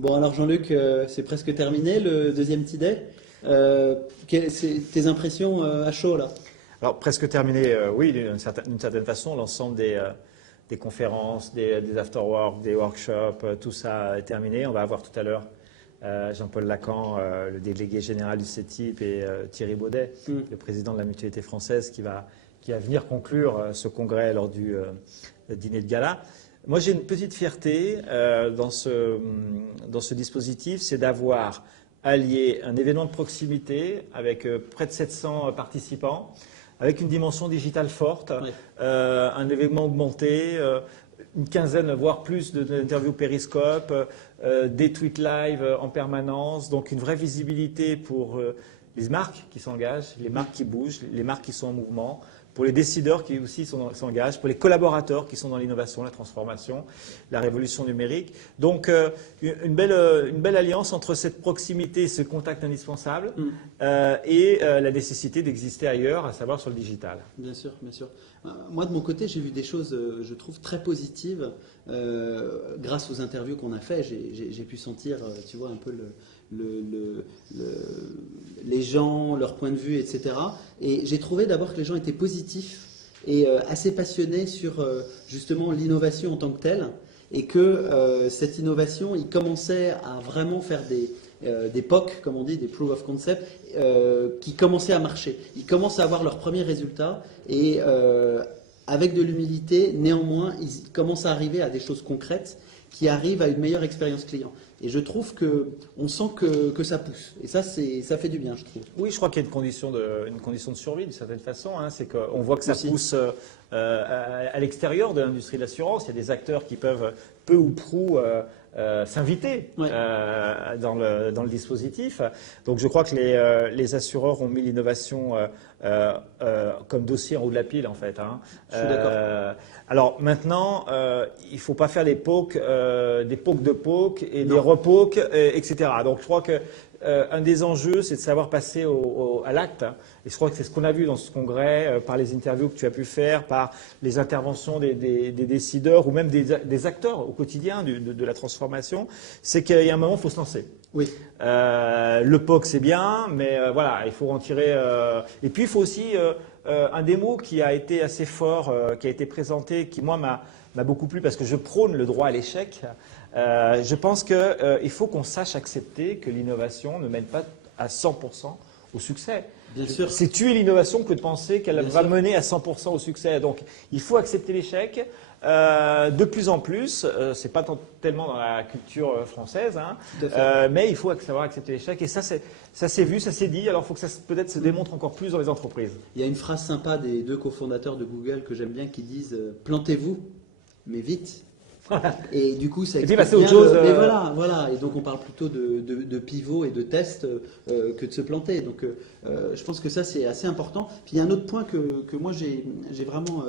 Bon, alors Jean-Luc, c'est presque terminé le deuxième TIDES. C'est tes impressions à chaud là? Alors, presque terminé, oui, d'une certaine façon, l'ensemble des conférences, des afterworks, des workshops, tout ça est terminé. On va avoir tout à l'heure Jean-Paul Lacan, le délégué général du CETIP, et Thierry Baudet, le président de la Mutualité française, qui va venir conclure ce congrès lors du dîner de gala. Moi, j'ai une petite fierté dans ce dispositif, c'est d'avoir allié un événement de proximité avec près de 700 participants, avec une dimension digitale forte, Oui. un événement augmenté, une quinzaine, voire plus d'interviews périscope, des tweets live en permanence, donc une vraie visibilité pour les marques qui s'engagent, les marques qui bougent, les marques qui sont en mouvement, pour les décideurs qui aussi s'engagent, pour les collaborateurs qui sont dans l'innovation, la transformation, la révolution numérique. Donc une belle alliance entre cette proximité, ce contact indispensable et la nécessité d'exister ailleurs, à savoir sur le digital. Bien sûr, bien sûr. Moi, de mon côté, j'ai vu des choses, je trouve, très positives. Grâce aux interviews qu'on a fait, j'ai pu sentir, tu vois, un peu les gens, leur point de vue, etc. Et j'ai trouvé d'abord que les gens étaient positifs et assez passionnés sur justement l'innovation en tant que telle. Et que cette innovation, ils commençaient à vraiment faire des POC, comme on dit, des Proof of Concept, qui commençaient à marcher. Ils commencent à avoir leurs premiers résultats et avec de l'humilité, néanmoins, ils commencent à arriver à des choses concrètes qui arrivent à une meilleure expérience client. Et je trouve qu'on sent que ça pousse. Et ça fait du bien, je trouve. Oui, je crois qu'il y a une condition de survie, d'une certaine façon. Hein. C'est qu'on voit que ça pousse à l'extérieur de l'industrie de l'assurance. Il y a des acteurs qui peuvent peu ou prou s'inviter dans le dispositif. Donc je crois que les assureurs ont mis l'innovation comme dossier en haut de la pile, en fait. Hein. Je suis d'accord. Alors maintenant, il ne faut pas faire des POC de POC et des repocs, etc. Donc je crois que un des enjeux, c'est de savoir passer à l'acte. Et je crois que c'est ce qu'on a vu dans ce congrès, par les interviews que tu as pu faire, par les interventions des décideurs ou même des acteurs au quotidien de la transformation. C'est qu'il y a un moment, il faut se lancer. Oui. Le POC, c'est bien, mais voilà, il faut en tirer. Et puis, il faut aussi un des mots qui a été assez fort, qui a été présenté, qui, moi, m'a beaucoup plu parce que je prône le droit à l'échec. Je pense qu'il faut qu'on sache accepter que l'innovation ne mène pas à 100% au succès. Bien sûr. C'est tuer l'innovation que de penser qu'elle va mener à 100% au succès. Donc, il faut accepter l'échec. De plus en plus, c'est pas tellement dans la culture française, hein, mais il faut savoir accepter l'échec. Et ça s'est vu, ça s'est dit. Alors, il faut que ça peut-être se démontre encore plus dans les entreprises. Il y a une phrase sympa des deux cofondateurs de Google que j'aime bien qui disent plantez-vous, mais vite. Et du coup, ça explique autre chose. Mais voilà. Et donc, on parle plutôt de pivot et de test que de se planter. Donc, je pense que ça, c'est assez important. Puis, il y a un autre point que moi, j'ai vraiment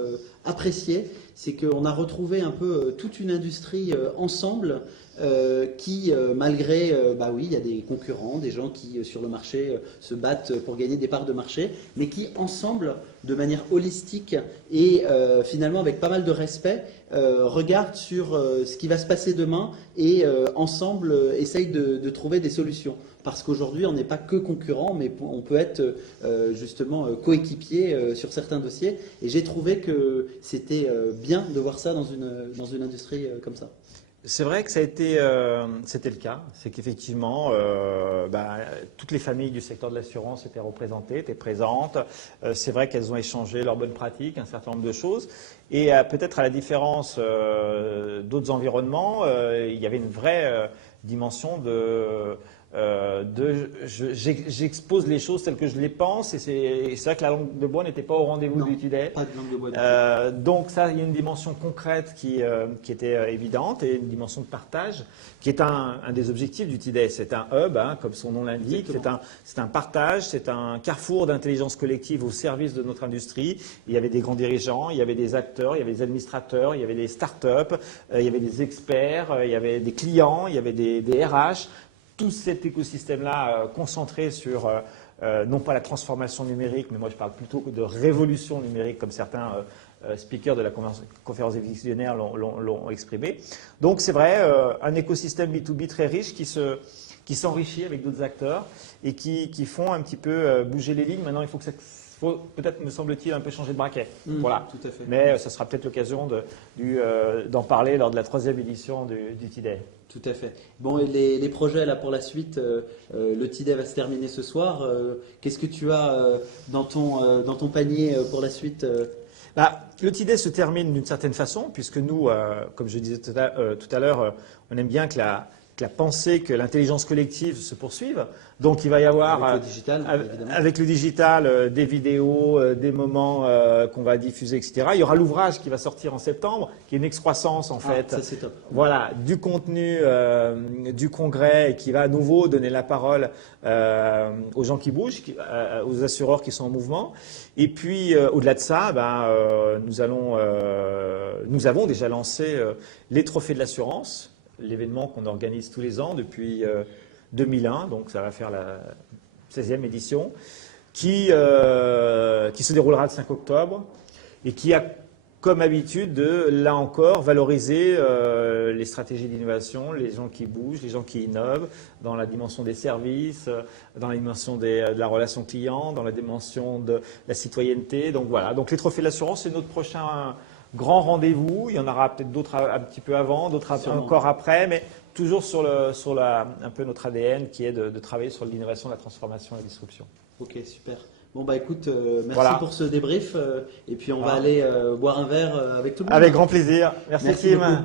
apprécié, c'est qu'on a retrouvé un peu toute une industrie ensemble qui, malgré, oui, il y a des concurrents, des gens qui, sur le marché, se battent pour gagner des parts de marché, mais qui, ensemble, de manière holistique et finalement avec pas mal de respect, regardent sur ce qui va se passer demain et ensemble essayent de trouver des solutions. Parce qu'aujourd'hui, on n'est pas que concurrents, mais on peut être justement coéquipier sur certains dossiers. Et j'ai trouvé que c'était bien de voir ça dans une industrie comme ça. C'est vrai que c'était le cas. C'est qu'effectivement, toutes les familles du secteur de l'assurance étaient représentées, étaient présentes. C'est vrai qu'elles ont échangé leurs bonnes pratiques, un certain nombre de choses. Et peut-être à la différence d'autres environnements, il y avait une vraie dimension j'expose les choses telles que je les pense, et c'est vrai que la langue de bois n'était pas au rendez-vous du TIDES. Pas de langue de bois. Donc ça, il y a une dimension concrète qui était évidente, et une dimension de partage qui est un des objectifs du TIDES. C'est un hub, hein, comme son nom l'indique. C'est un partage, c'est un carrefour d'intelligence collective au service de notre industrie. Il y avait des grands dirigeants, il y avait des acteurs, il y avait des administrateurs, il y avait des start-up, il y avait des experts, il y avait des clients, il y avait des RH. Tout cet écosystème-là concentré sur non pas la transformation numérique, mais moi je parle plutôt de révolution numérique, comme certains speakers de la conférence des visionnaires l'ont exprimé. Donc c'est vrai, un écosystème B2B très riche qui s'enrichit avec d'autres acteurs et qui font un petit peu bouger les lignes. Maintenant, il faut peut-être, me semble-t-il, un peu changer de braquet. Voilà. Tout à fait. Mais ça sera peut-être l'occasion d'en parler lors de la 3e édition du TIDEA. Tout à fait. Bon, et les projets là pour la suite, le TIDEA va se terminer ce soir. Qu'est-ce que tu as dans ton panier pour la suite Le TIDEA se termine d'une certaine façon, puisque nous, comme je disais tout à l'heure, on aime bien que la pensée, que l'intelligence collective se poursuive. Donc il va y avoir, avec le digital, des vidéos, des moments qu'on va diffuser, etc. Il y aura l'ouvrage qui va sortir en septembre, qui est une excroissance en fait. Ça c'est top. Voilà, du contenu du congrès, et qui va à nouveau donner la parole aux gens qui bougent, aux assureurs qui sont en mouvement. Et puis au-delà de ça, nous avons déjà lancé les trophées de l'assurance, l'événement qu'on organise tous les ans depuis 2001, donc ça va faire la 16e édition, qui se déroulera le 5 octobre et qui a comme habitude de, là encore, valoriser les stratégies d'innovation, les gens qui bougent, les gens qui innovent, dans la dimension des services, dans la dimension de la relation client, dans la dimension de la citoyenneté. Donc voilà, donc les trophées de l'assurance, c'est notre prochain grand rendez-vous. Il y en aura peut-être d'autres un petit peu avant, d'autres encore après, mais toujours sur un peu notre ADN qui est de travailler sur l'innovation, la transformation et la disruption. Ok, super. Bon, écoute, merci pour ce débrief. Et puis, on va aller boire un verre avec tout le monde. Avec grand plaisir. Merci Tim. Beaucoup.